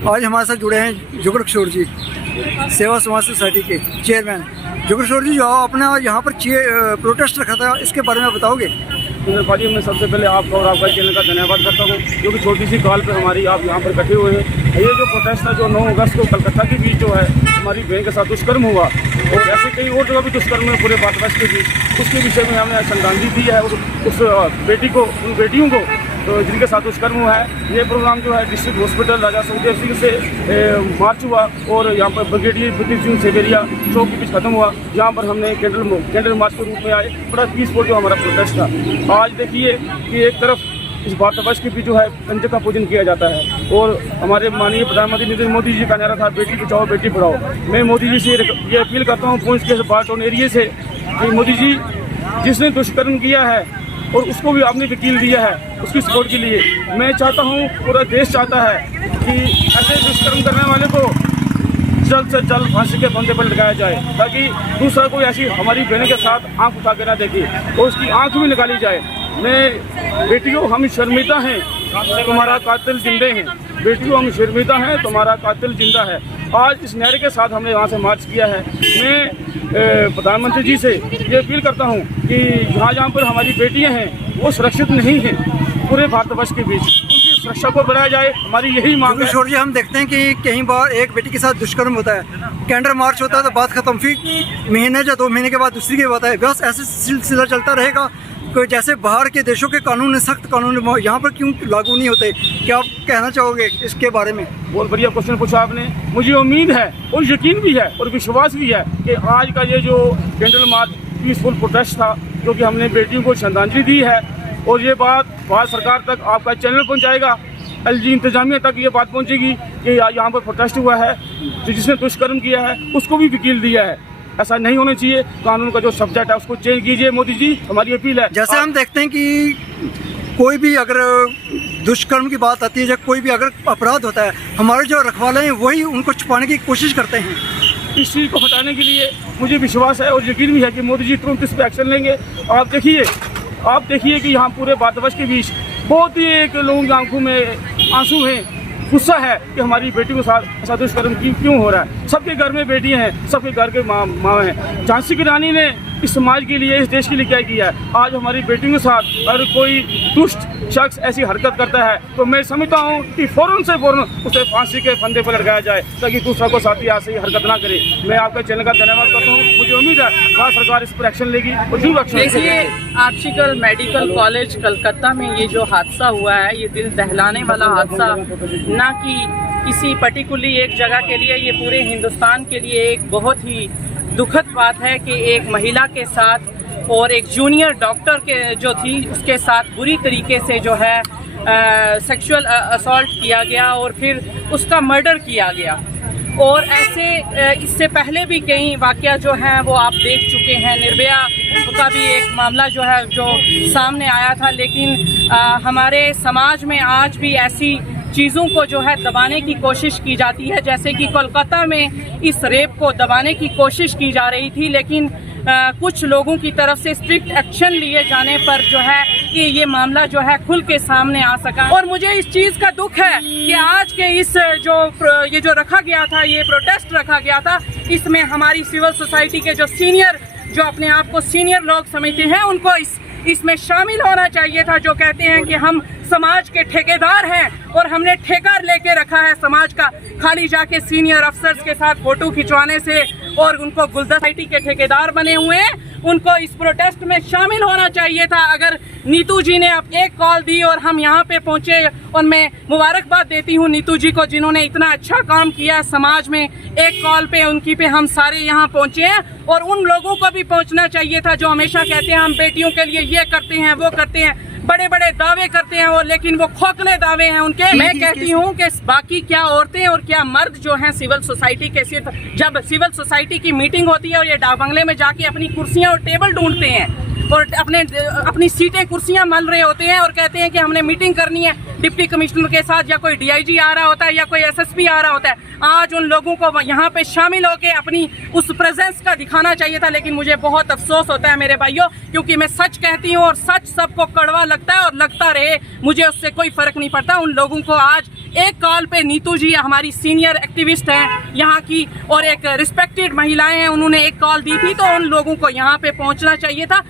आज हमारे साथ जुड़े हैं जुगर किशोर जी, सेवा समाज सोसाइटी के चेयरमैन। जुगर किशोर जी, जो अपना यहाँ पर प्रोटेस्ट रखा था, इसके बारे में बताओगे? भाजी, मैं सबसे पहले आपका और आपका चैनल का धन्यवाद करता हूँ, जो कि छोटी सी कॉल पे हमारी आप यहाँ पर इकट्ठे हुए हैं। ये जो प्रोटेस्ट था, जो 9 अगस्त को कलकत्ता के बीच जो है हमारी बहन के साथ दुष्कर्म हुआ, और ऐसे कई और जगह भी दुष्कर्म हुए पूरे भारतवर्ष के बीच, उसके विषय में हमने श्रद्धांजलि दी है उस बेटी को, उन बेटियों को तो जिनके साथ दुष्कर्म हुआ है। ये प्रोग्राम जो है डिस्ट्रिक्ट हॉस्पिटल राजा सुखदेव सिंह से मार्च हुआ और यहाँ पर ब्रिगेडियर प्रदीप सिंह सेवेरिया चौक के बीच खत्म हुआ, जहाँ पर हमने कैंडल मार्च के रूप में आए। बड़ा पीसफुल जो हमारा प्रोटेस्ट था। आज देखिए कि एक तरफ इस भारतवर्ष के बीच जो है कंजक का पूजन किया जाता है, और हमारे माननीय प्रधानमंत्री नरेंद्र मोदी जी का नारा था बेटी बचाओ बेटी पढ़ाओ। मैं मोदी जी से ये अपील करता हूँ पुंछ के बाटोन एरिए से कि मोदी जी, जिसने दुष्कर्म किया है और उसको भी आपने वकील दिया है, उसकी सपोर्ट के लिए मैं चाहता हूँ, पूरा देश चाहता है कि ऐसे दुष्कर्म करने वाले को जल्द से जल्द फांसी के फंदे पर लगाया जाए, ताकि दूसरा कोई ऐसी हमारी बहन के साथ आंख उठा के ना देखे और उसकी आंख भी निकाली जाए। मैं बेटियों, हम शर्मिंदा हैं, तुम्हारा कातिल जिंदे हैं। बेटियों, हम शर्मिंदा हैं, तुम्हारा कातिल जिंदा है। आज इस नारे के साथ हमने वहाँ से मार्च किया है। मैं प्रधानमंत्री जी से ये अपील करता हूँ कि जहाँ पर हमारी बेटियाँ हैं वो सुरक्षित नहीं हैं पूरे भारतवर्ष के बीच, उनकी सुरक्षा को बढ़ाया जाए, हमारी यही मांग है। किशोर जी, हम देखते हैं कि कई बार एक बेटी के साथ दुष्कर्म होता है, कैंडल मार्च होता है तो बात खत्म, फिर महीने या 2 महीने के बाद दूसरी की होता है, बस ऐसे सिलसिला चलता रहेगा। कोई जैसे बाहर के देशों के कानून, सख्त कानून यहाँ पर क्यों लागू नहीं होते? क्या आप कहना चाहोगे इसके बारे में? बहुत बढ़िया क्वेश्चन पूछा आपने। मुझे उम्मीद है और यकीन भी है और विश्वास भी है कि आज का ये जो कैंडल मार्च पीसफुल प्रोटेस्ट था, जो कि हमने बेटियों को श्रद्धांजलि दी है, और ये बात भारत सरकार तक आपका चैनल पहुँचाएगा, एलजी इंतजामिया तक ये बात पहुँचेगी कि यहाँ पर प्रोटेस्ट हुआ है, जिसने दुष्कर्म किया है उसको भी वकील दिया है। ऐसा नहीं होना चाहिए। कानून का जो सब्जेक्ट है उसको चेंज कीजिए मोदी जी, हमारी अपील है। जैसे हम देखते हैं कि कोई भी अगर दुष्कर्म की बात आती है या कोई भी अगर अपराध होता है, हमारे जो रखवाले हैं वही उनको छुपाने की कोशिश करते हैं। इस चीज़ को हटाने के लिए मुझे विश्वास है और यकीन भी है कि मोदी जी तुरंत इस पर एक्शन लेंगे। आप देखिए कि यहाँ पूरे भारतवर्ष के बीच बहुत ही एक लोगों की आंखों में आंसू हैं, गुस्सा है कि हमारी बेटी के साथ ऐसा दुष्कर्म क्यों हो रहा है। सबके घर में बेटियां हैं, सबके घर के माँ हैं। झांसी की रानी ने इस समाज के लिए, इस देश के लिए क्या किया है। आज हमारी बेटियों के साथ अगर कोई दुष्ट शख्स ऐसी हरकत करता है तो मैं समझता हूँ कि फौरन से फौरन उसे फांसी के फंदे पर लगाया जाए, ताकि दूसरा को साथी ऐसी हरकत ना करे। मैं आपके चैनल का धन्यवाद करता हूँ। मुझे उम्मीद है भारत सरकार इस पर एक्शन लेगी और जरूर एक्शन लेगी। देखिए, आर्टिकल मेडिकल कॉलेज कलकत्ता में ये जो हादसा हुआ है, ये दिल दहलाने वाला हादसा ना कि किसी पर्टिकुलरली एक जगह के लिए, ये पूरे हिंदुस्तान के लिए एक बहुत ही दुखद बात है कि एक महिला के साथ और एक जूनियर डॉक्टर के जो थी उसके साथ बुरी तरीके से जो है सेक्सुअल असॉल्ट किया गया और फिर उसका मर्डर किया गया। और ऐसे इससे पहले भी कई वाक़या जो हैं वो आप देख चुके हैं। निर्भया का भी एक मामला जो है जो सामने आया था, लेकिन हमारे समाज में आज भी ऐसी चीज़ों को जो है दबाने की कोशिश की जाती है। जैसे कि कोलकाता में इस रेप को दबाने की कोशिश की जा रही थी, लेकिन कुछ लोगों की तरफ से स्ट्रिक्ट एक्शन लिए जाने पर जो है कि ये मामला जो है खुल के सामने आ सका। और मुझे इस चीज़ का दुख है कि आज के इस ये जो रखा गया था, ये प्रोटेस्ट रखा गया था, इसमें हमारी सिविल सोसाइटी के जो सीनियर, जो अपने आप को सीनियर लोग समझते हैं, उनको इसमें शामिल होना चाहिए था, जो कहते हैं कि हम समाज के ठेकेदार हैं और हमने ठेका लेके रखा है समाज का। खाली जाके सीनियर अफसर्स के साथ फोटो खिंचवाने से और उनको गुलदस्ता सोसाइटी के ठेकेदार बने हुए हैं, उनको इस प्रोटेस्ट में शामिल होना चाहिए था। अगर नीतू जी ने अब एक कॉल दी और हम यहाँ पे पहुँचे, और मैं मुबारकबाद देती हूँ नीतू जी को, जिन्होंने इतना अच्छा काम किया समाज में। एक कॉल पे उनकी पे हम सारे यहाँ पहुँचे हैं, और उन लोगों को भी पहुँचना चाहिए था जो हमेशा कहते हैं हम बेटियों के लिए ये करते हैं वो करते हैं, बड़े बड़े दावे करते हैं वो, लेकिन वो खोखले दावे हैं उनके। मैं कहती हूँ कि बाकी क्या औरतें और क्या मर्द जो हैं सिविल सोसाइटी के, सिर्फ जब सिविल सोसाइटी की मीटिंग होती है और ये डाक बंगले में जाके अपनी कुर्सियाँ और टेबल ढूंढते हैं और अपनी सीटें कुर्सियां मल रहे होते हैं और कहते हैं कि हमने मीटिंग करनी है डिप्टी कमिश्नर के साथ, या कोई डीआईजी आ रहा होता है या कोई एसएसपी आ रहा होता है। आज उन लोगों को यहाँ पे शामिल होकर अपनी उस प्रेजेंस का दिखाना चाहिए था। लेकिन मुझे बहुत अफसोस होता है मेरे भाइयों, क्योंकि मैं सच कहती हूँ और सच सबको कड़वा लगता है और लगता रहे, मुझे उससे कोई फर्क नहीं पड़ता। उन लोगों को आज एक कॉल पे नीतू जी हमारी सीनियर एक्टिविस्ट हैं यहाँ की और एक रिस्पेक्टेड महिलाएं हैं, उन्होंने एक कॉल दी थी, तो उन लोगों को यहाँ पे पहुँचना चाहिए था।